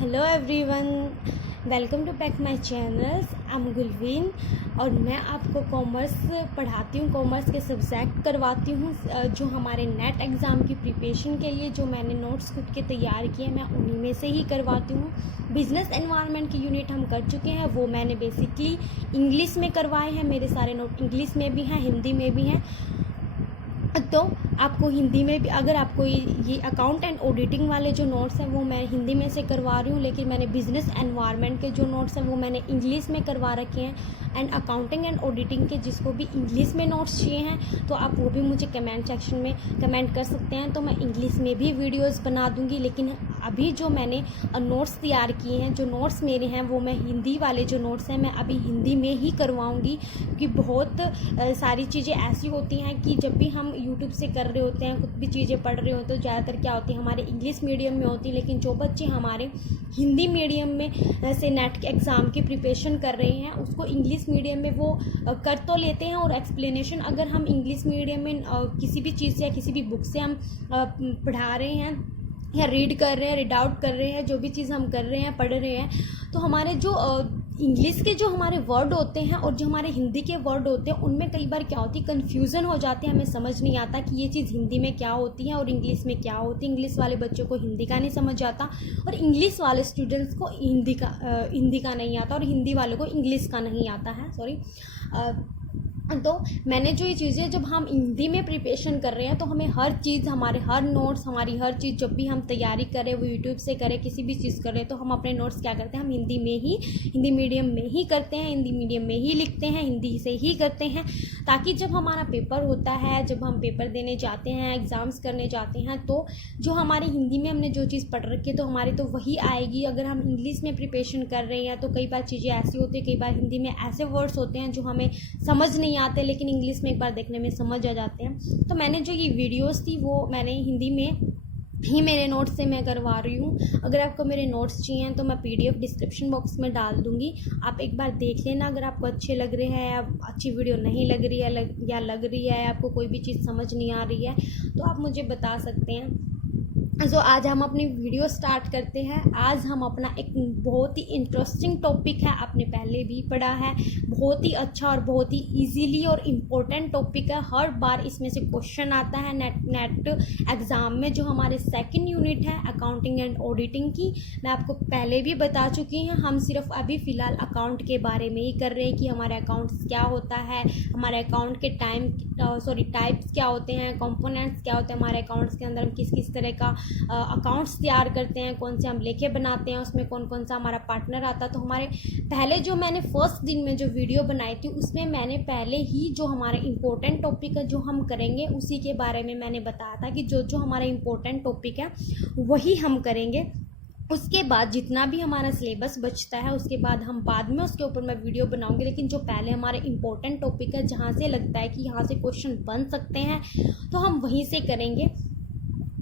Hello everyone, welcome to back my channel. I am Gulveen और मैं आपको कॉमर्स पढ़ाती हूँ। कॉमर्स के सब्जेक्ट करवाती हूँ जो हमारे नेट एग्ज़ाम की प्रिपरेशन के लिए जो मैंने नोट्स खुद के तैयार किए मैं उन्हीं में से ही करवाती हूँ। बिजनेस एनवायरनमेंट की यूनिट हम कर चुके हैं, वो मैंने बेसिकली इंग्लिश में करवाए हैं। मेरे सारे नोट इंग्लिश में भी हैं, हिंदी में भी हैं। तो आपको हिंदी में भी, अगर आपको ये अकाउंट एंड ऑडिटिंग वाले जो नोट्स हैं वो मैं हिंदी में से करवा रही हूँ, लेकिन मैंने बिजनेस एनवायरनमेंट के जो नोट्स हैं वो मैंने इंग्लिश में करवा रखे हैं। एंड अकाउंटिंग एंड ऑडिटिंग के जिसको भी इंग्लिश में नोट्स चाहिए हैं तो आप वो भी मुझे कमेंट सेक्शन में कमेंट कर सकते हैं, तो मैं इंग्लिश में भी वीडियोज़ बना दूँगी। लेकिन अभी जो मैंने नोट्स तैयार किए हैं, जो नोट्स मेरे हैं वो मैं हिंदी वाले जो नोट्स हैं मैं अभी हिंदी में ही करवाऊँगी, क्योंकि बहुत सारी चीज़ें ऐसी होती हैं कि जब भी हम यूट्यूब से कर रहे होते हैं, कुछ भी चीज़ें पढ़ रहे होते हैं, तो ज़्यादातर क्या होती है हमारे इंग्लिश मीडियम में होती है। लेकिन जो बच्चे हमारे हिंदी मीडियम में से नेट के एग्ज़ाम की प्रिपरेशन कर रहे हैं उसको इंग्लिश मीडियम में वो कर तो लेते हैं, और एक्सप्लेनेशन अगर हम इंग्लिश मीडियम में किसी भी चीज़ से या किसी भी बुक से हम पढ़ा रहे हैं या रीड कर रहे हैं, रीड आउट कर रहे हैं, जो भी चीज़ हम कर रहे हैं, पढ़ रहे हैं, तो हमारे जो इंग्लिश के जो हमारे वर्ड होते हैं और जो हमारे हिंदी के वर्ड होते हैं उनमें कई बार क्या होती है, कन्फ्यूज़न हो जाती है। हमें समझ नहीं आता कि ये चीज़ हिंदी में क्या होती है और इंग्लिश में क्या होती है। इंग्लिश वाले बच्चों को हिंदी का नहीं समझ आता और इंग्लिश वाले स्टूडेंट्स को हिंदी का नहीं आता और हिंदी वालों को इंग्लिश का नहीं आता है, सॉरी। तो मैंने जो ये चीज़ें, जब हम हिंदी में प्रिपरेशन कर रहे हैं तो हमें हर चीज़, हमारे हर नोट्स, हमारी हर चीज़ जब भी हम तैयारी करें, वो यूट्यूब से करें, किसी भी चीज़ करें, तो हम अपने नोट्स क्या करते हैं, हम हिंदी में ही, हिंदी मीडियम में ही करते हैं, हिंदी मीडियम में ही लिखते हैं, हिंदी से ही करते हैं, ताकि जब हमारा पेपर होता है, जब हम पेपर देने जाते हैं, एग्ज़ाम्स करने जाते हैं, तो जो हमारी हिंदी में हमने जो चीज़ पढ़ रखी है तो हमारी तो वही आएगी। अगर हम इंग्लिश में प्रिपरेशन कर रहे हैं तो कई बार चीज़ें ऐसी होती है, कई बार हिंदी में ऐसे वर्ड्स होते हैं जो हमें समझ नहीं आते, लेकिन इंग्लिश में एक बार देखने में समझ आ जाते हैं। तो मैंने जो ये वीडियोस थी वो मैंने हिंदी में ही मेरे नोट्स से मैं करवा रही हूँ। अगर आपको मेरे नोट्स चाहिए तो मैं पीडीएफ डिस्क्रिप्शन बॉक्स में डाल दूँगी, आप एक बार देख लेना। अगर आपको अच्छे लग रहे हैं या अच्छी वीडियो नहीं लग रही है या लग रही है, आपको कोई भी चीज़ समझ नहीं आ रही है तो आप मुझे बता सकते हैं। तो आज हम अपनी वीडियो स्टार्ट करते हैं। आज हम अपना एक बहुत ही इंटरेस्टिंग टॉपिक है, आपने पहले भी पढ़ा है, बहुत ही अच्छा और बहुत ही इजीली और इम्पोर्टेंट टॉपिक है। हर बार इसमें से क्वेश्चन आता है नेट एग्ज़ाम में। जो हमारे सेकंड यूनिट है अकाउंटिंग एंड ऑडिटिंग की, मैं आपको पहले भी बता चुकी हूँ। हम सिर्फ अभी फ़िलहाल अकाउंट के बारे में ही कर रहे हैं कि हमारे अकाउंट्स क्या होता है, हमारे अकाउंट के टाइप्स क्या होते हैं, कंपोनेंट्स क्या होते हैं हमारे अकाउंट्स के अंदर, हम किस किस तरह का अकाउंट्स तैयार करते हैं, कौन से हम लेखे बनाते हैं, उसमें कौन कौन सा हमारा पार्टनर आता है। तो हमारे पहले जो मैंने फर्स्ट दिन में जो वीडियो बनाई थी उसमें मैंने पहले ही जो हमारा इम्पोर्टेंट टॉपिक है जो हम करेंगे उसी के बारे में मैंने बताया था कि जो जो हमारा इम्पोर्टेंट टॉपिक है वही हम करेंगे। उसके बाद जितना भी हमारा सिलेबस बचता है उसके बाद हम बाद में उसके ऊपर मैं वीडियो बनाऊंगी, लेकिन जो पहले हमारे इम्पोर्टेंट टॉपिक है जहाँ से लगता है कि यहाँ से क्वेश्चन बन सकते हैं तो हम वहीं से करेंगे।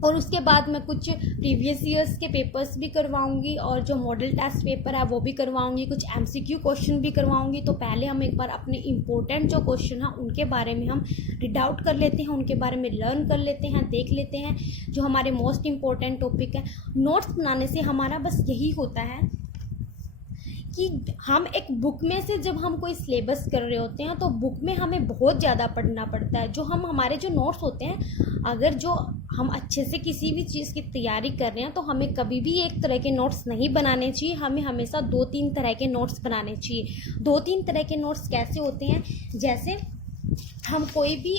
और उसके बाद मैं कुछ प्रीवियस ईयर्स के पेपर्स भी करवाऊंगी और जो मॉडल टेस्ट पेपर है वो भी करवाऊंगी, कुछ एमसीक्यू क्वेश्चन भी करवाऊंगी। तो पहले हम एक बार अपने इम्पोर्टेंट जो क्वेश्चन है उनके बारे में हम रीड आउट कर लेते हैं, उनके बारे में लर्न कर लेते हैं, देख लेते हैं जो हमारे मोस्ट इम्पोर्टेंट टॉपिक है। नोट्स बनाने से हमारा बस यही होता है कि हम एक बुक में से जब हम कोई सिलेबस कर रहे होते हैं तो बुक में हमें बहुत ज़्यादा पढ़ना पड़ता है। जो हमारे जो नोट्स होते हैं, अगर जो हम अच्छे से किसी भी चीज़ की तैयारी कर रहे हैं तो हमें कभी भी एक तरह के नोट्स नहीं बनाने चाहिए, हमें हमेशा 2-3 तरह के नोट्स बनाने चाहिए। 2-3 तरह के नोट्स कैसे होते हैं, जैसे हम कोई भी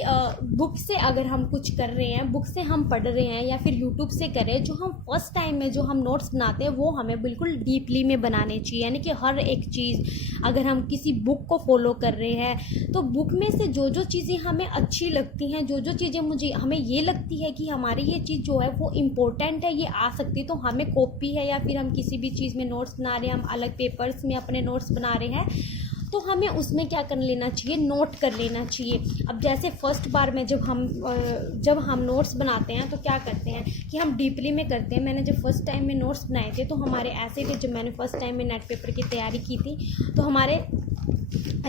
बुक से अगर हम कुछ कर रहे हैं, बुक से हम पढ़ रहे हैं या फिर यूट्यूब से करें, जो हम फर्स्ट टाइम में जो हम नोट्स बनाते हैं वो हमें बिल्कुल डीपली में बनाने चाहिए। यानी कि हर एक चीज़, अगर हम किसी बुक को फॉलो कर रहे हैं तो बुक में से जो जो चीज़ें हमें अच्छी लगती हैं, जो जो चीज़ें हमें ये लगती है कि हमारी ये चीज़ जो है वो इम्पोर्टेंट है, ये आ सकती है, तो हमें कॉपी है या फिर हम किसी भी चीज़ में नोट्स बना रहे हैं, हम अलग पेपर्स में अपने नोट्स बना रहे हैं तो हमें उसमें क्या कर लेना चाहिए, नोट कर लेना चाहिए। अब जैसे फर्स्ट बार में जब हम नोट्स बनाते हैं तो क्या करते हैं कि हम डीपली में करते हैं। मैंने जब फर्स्ट टाइम में नोट्स बनाए थे तो हमारे ऐसे थे, जब मैंने फर्स्ट टाइम में नेट पेपर की तैयारी की थी तो हमारे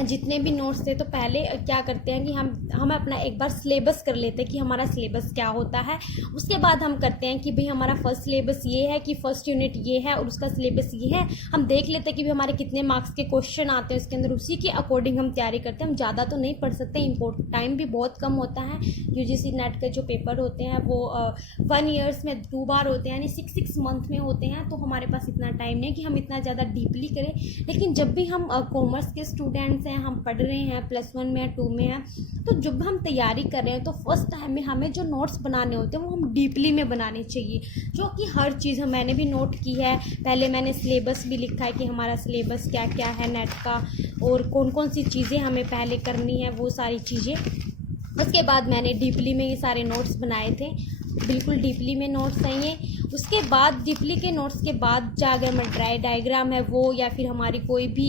जितने भी नोट्स थे तो पहले क्या करते हैं कि हम अपना एक बार सिलेबस कर लेते हैं कि हमारा सिलेबस क्या होता है। उसके बाद हम करते हैं कि भाई हमारा फर्स्ट सिलेबस ये है, कि फर्स्ट यूनिट ये है और उसका सिलेबस ये है। हम देख लेते हैं कि भाई हमारे कितने मार्क्स के क्वेश्चन आते हैं उसके अंदर, उसी के अकॉर्डिंग हम तैयारी करते हैं। हम ज़्यादा तो नहीं पढ़ सकते, टाइम भी बहुत कम होता है। यूजीसी नेट के जो पेपर होते हैं वो 1 ईयर्स में 2 बार होते हैं, यानी 6 मंथ में होते हैं। तो हमारे पास इतना टाइम नहीं है कि हम इतना ज़्यादा डीपली करें। लेकिन जब भी हम कॉमर्स के स्टूडेंट्स हैं, हम पढ़ रहे हैं, +1 में या 2 में हैं, तो जब हम तैयारी कर रहे हैं तो फर्स्ट टाइम में हमें जो नोट्स बनाने होते हैं वो हम डीपली में बनाने चाहिए, जो कि हर चीज़ मैंने भी नोट की है। पहले मैंने सिलेबस भी लिखा है कि हमारा सिलेबस क्या क्या है नेट का और कौन कौन सी चीज़ें हमें पहले करनी है, वो सारी चीज़ें। उसके बाद मैंने डीपली में ये सारे नोट्स बनाए थे, बिल्कुल डीपली में नोट्स हैं ये। उसके बाद डीपली के नोट्स के बाद जो अगर मैं डायग्राम है वो, या फिर हमारी कोई भी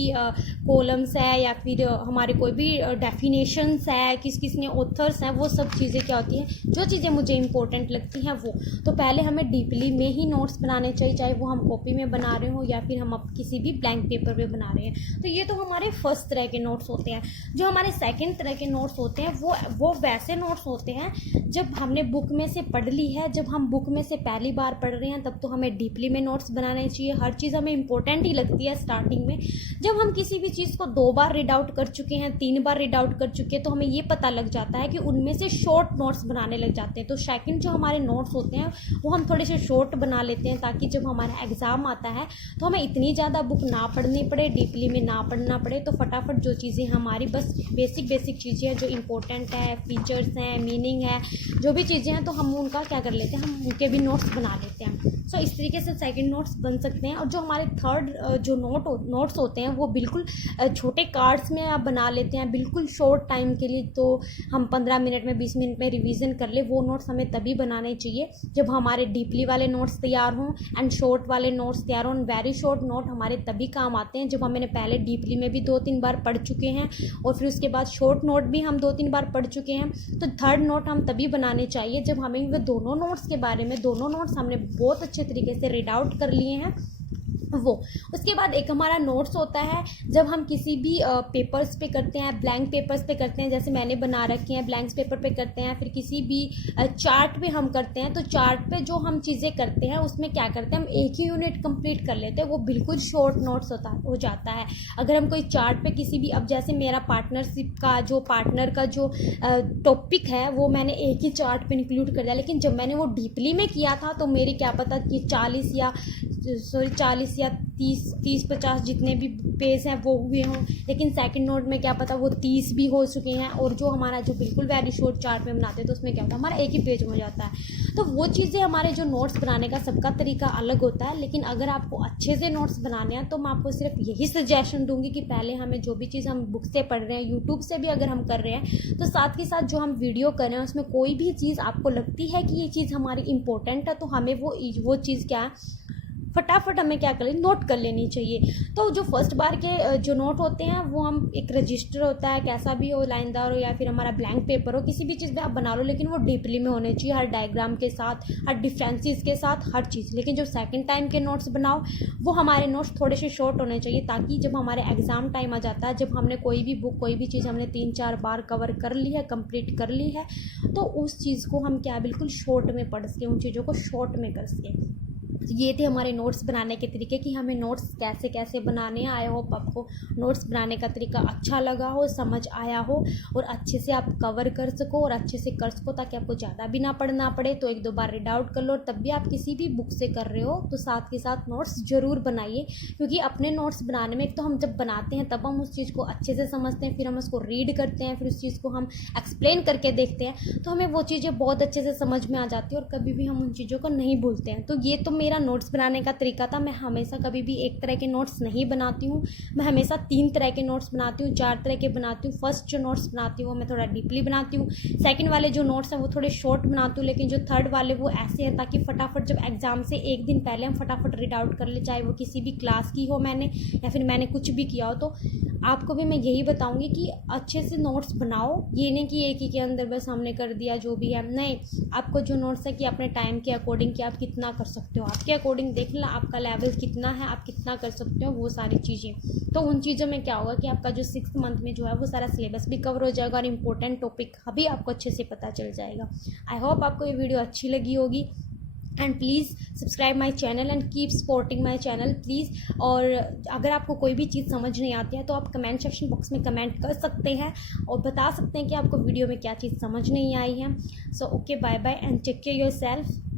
कॉलम्स है, या फिर हमारे कोई भी डेफिनेशंस है, किस ने ऑथर्स हैं, वो सब चीज़ें क्या होती हैं, जो चीज़ें मुझे इंपॉर्टेंट लगती हैं वो तो पहले हमें डीपली में ही नोट्स बनाने चाहिए, चाहे वो हम कॉपी में बना रहे हो या फिर हम अब किसी भी ब्लैंक पेपर पे बना रहे हैं। तो ये तो हमारे फर्स्ट तरह के नोट्स होते हैं। जो हमारे सेकेंड तरह के नोट्स होते हैं वो वैसे नोट्स होते हैं जब हमने बुक में से पढ़ ली है। जब हम बुक में से पहली बार पढ़ रहे हैं तब तो हमें डीपली में नोट्स बनाने चाहिए। हर चीज़ हमें इंपॉर्टेंट ही लगती है स्टार्टिंग में। जब हम किसी भी चीज़ को 2 बार रीड आउट कर चुके हैं, 3 बार रीड आउट कर चुके हैं, तो हमें ये पता लग जाता है कि उनमें से शॉर्ट नोट्स बनाने लग जाते हैं। तो सेकंड जो हमारे नोट्स होते हैं वो हम थोड़े से शॉर्ट बना लेते हैं, ताकि जब हमारा एग्ज़ाम आता है तो हमें इतनी ज़्यादा बुक ना पढ़नी पड़े, डीपली में ना पढ़ना पड़े। तो फटाफट जो चीज़ें हमारी बस बेसिक चीज़ें हैं जो इंपॉर्टेंट है, फीचर्स हैं, मीनिंग है, जो भी चीज़ें हैं, तो हम उनका क्या कर लेते हैं, हम उनके भी नोट्स बना लेते हैं। सो इस तरीके से सेकंड नोट्स बन सकते हैं। और जो हमारे थर्ड जो नोट्स होते हैं वो बिल्कुल छोटे कार्ड्स में आप बना लेते हैं, बिल्कुल शॉर्ट टाइम के लिए। तो हम 15 मिनट में, 20 मिनट में रिवीजन कर ले, वो नोट्स हमें तभी बनाने चाहिए जब हमारे डीपली वाले नोट्स तैयार हों एंड शॉर्ट वाले नोट्स तैयार हों। वेरी शॉर्ट नोट हमारे तभी काम आते हैं जब हमने पहले डीपली में भी 2-3 बार पढ़ चुके हैं और फिर उसके बाद शॉर्ट नोट भी हम 2-3 बार पढ़ चुके हैं। तो थर्ड नोट हम तभी बनाने चाहिए जब हमें वो दोनों नोट्स के बारे में, दोनों नोट्स हमने बहुत अच्छे तरीके से रीड आउट कर लिए हैं वो। उसके बाद एक हमारा नोट्स होता है जब हम किसी भी पेपर्स पे करते हैं, ब्लैंक पेपर्स पे करते हैं, जैसे मैंने बना रखे हैं, ब्लैंक्स पेपर पे करते हैं, फिर किसी भी चार्ट पे हम करते हैं। तो चार्ट पे जो हम चीज़ें करते हैं उसमें क्या करते हैं, हम एक ही यूनिट कंप्लीट कर लेते हैं, वो बिल्कुल शॉर्ट नोट्स हो जाता है। अगर हम कोई चार्ट पे किसी भी, अब जैसे मेरा पार्टनरशिप का जो पार्टनर का जो टॉपिक है वो मैंने एक ही चार्ट पे इंक्लूड कर दिया, लेकिन जब मैंने वो डीपली में किया था तो मेरी क्या पता कि 40 या 30-50 जितने भी पेज हैं वो हुए हों, लेकिन सेकंड नोट में क्या पता वो 30 भी हो चुके हैं। और जो हमारा जो बिल्कुल वेरी शॉर्ट चार्ट में बनाते हैं तो उसमें क्या होता है, हमारा एक ही पेज में हो जाता है। तो वो चीज़ें, हमारे जो नोट्स बनाने का सबका तरीका अलग होता है। लेकिन अगर आपको अच्छे से नोट्स बनाने हैं तो मैं आपको सिर्फ यही सजेशन दूंगी कि पहले हमें जो भी चीज़ हम बुक से पढ़ रहे हैं, यूट्यूब से भी अगर हम कर रहे हैं, तो साथ के साथ जो हम वीडियो कर रहे हैं उसमें कोई भी चीज़ आपको लगती है कि ये चीज़ हमारी इंपॉर्टेंट है, तो हमें वो चीज़ क्या है, फटाफट हमें क्या कर लेनी, नोट कर लेनी चाहिए। तो जो फर्स्ट बार के जो नोट होते हैं वो हम, एक रजिस्टर होता है, कैसा भी हो, लाइनदार हो या फिर हमारा ब्लैंक पेपर हो, किसी भी चीज़ में आप बना लो, लेकिन वो डीपली में होने चाहिए, हर डायग्राम के साथ, हर डिफरेंसेस के साथ, हर चीज़। लेकिन जो सेकंड टाइम के नोट्स बनाओ वो हमारे नोट्स थोड़े से शॉर्ट होने चाहिए, ताकि जब हमारे एग्ज़ाम टाइम आ जाता है, जब हमने कोई भी बुक, कोई भी चीज़ हमने 3-4 बार कवर कर ली है, कंप्लीट कर ली है, तो उस चीज़ को हम क्या बिल्कुल शॉर्ट में पढ़ सकें, उन चीज़ों को शॉर्ट में कर सकें। ये थे हमारे नोट्स बनाने के तरीके कि हमें नोट्स कैसे कैसे बनाने आए हो। आपको नोट्स बनाने का तरीका अच्छा लगा हो, समझ आया हो और अच्छे से आप कवर कर सको और अच्छे से कर सको, ताकि आपको ज़्यादा भी ना पढ़ना पड़े। तो 1-2 बार रीड आउट कर लो, और तब भी आप किसी भी बुक से कर रहे हो तो साथ के साथ नोट्स ज़रूर बनाइए, क्योंकि अपने नोट्स बनाने में एक तो हम जब बनाते हैं तब हम उस चीज़ को अच्छे से समझते हैं, फिर हम उसको रीड करते हैं, फिर उस चीज़ को हम एक्सप्लेन करके देखते हैं, तो हमें वो चीज़ें बहुत अच्छे से समझ में आ जाती है और कभी भी हम उन चीज़ों को नहीं भूलते हैं। तो ये तो मेरा नोट्स बनाने का तरीका था, मैं हमेशा कभी भी एक तरह के नोट्स नहीं बनाती हूँ, मैं हमेशा 3 तरह के नोट्स बनाती हूँ, 4 तरह के बनाती हूँ। फर्स्ट जो नोट्स बनाती हूँ वो मैं थोड़ा डीपली बनाती हूँ, सेकंड वाले जो नोट्स हैं वो थोड़े शॉर्ट बनाती हूँ, लेकिन जो थर्ड वाले वो ऐसे हैं ताकि फटाफट जब एग्ज़ाम से एक दिन पहले हम फटाफट रीड आउट कर ले, चाहे वो किसी भी क्लास की हो मैंने या फिर मैंने कुछ भी किया हो। तो आपको भी मैं यही बताऊँगी कि अच्छे से नोट्स बनाओ, ये नहीं कि एक ही के अंदर बस हमने कर दिया जो भी है, नहीं, आपको जो नोट्स है कि अपने टाइम के अकॉर्डिंग कि आप कितना कर सकते हो, आपके अकॉर्डिंग देख लेना आपका लेवल कितना है, आप कितना कर सकते हो, वो सारी चीज़ें। तो उन चीज़ों में क्या होगा कि आपका जो 6th मंथ में जो है वो सारा सिलेबस भी कवर हो जाएगा और इम्पोर्टेंट टॉपिक अभी आपको अच्छे से पता चल जाएगा। आई होप आपको ये वीडियो अच्छी लगी होगी and please subscribe my channel and keep supporting my channel please. और अगर आपको कोई भी चीज़ समझ नहीं आती है तो आप कमेंट सेक्शन बॉक्स में कमेंट कर सकते हैं और बता सकते हैं कि आपको वीडियो में क्या चीज़ समझ नहीं आई है। So okay, bye bye and take care your self.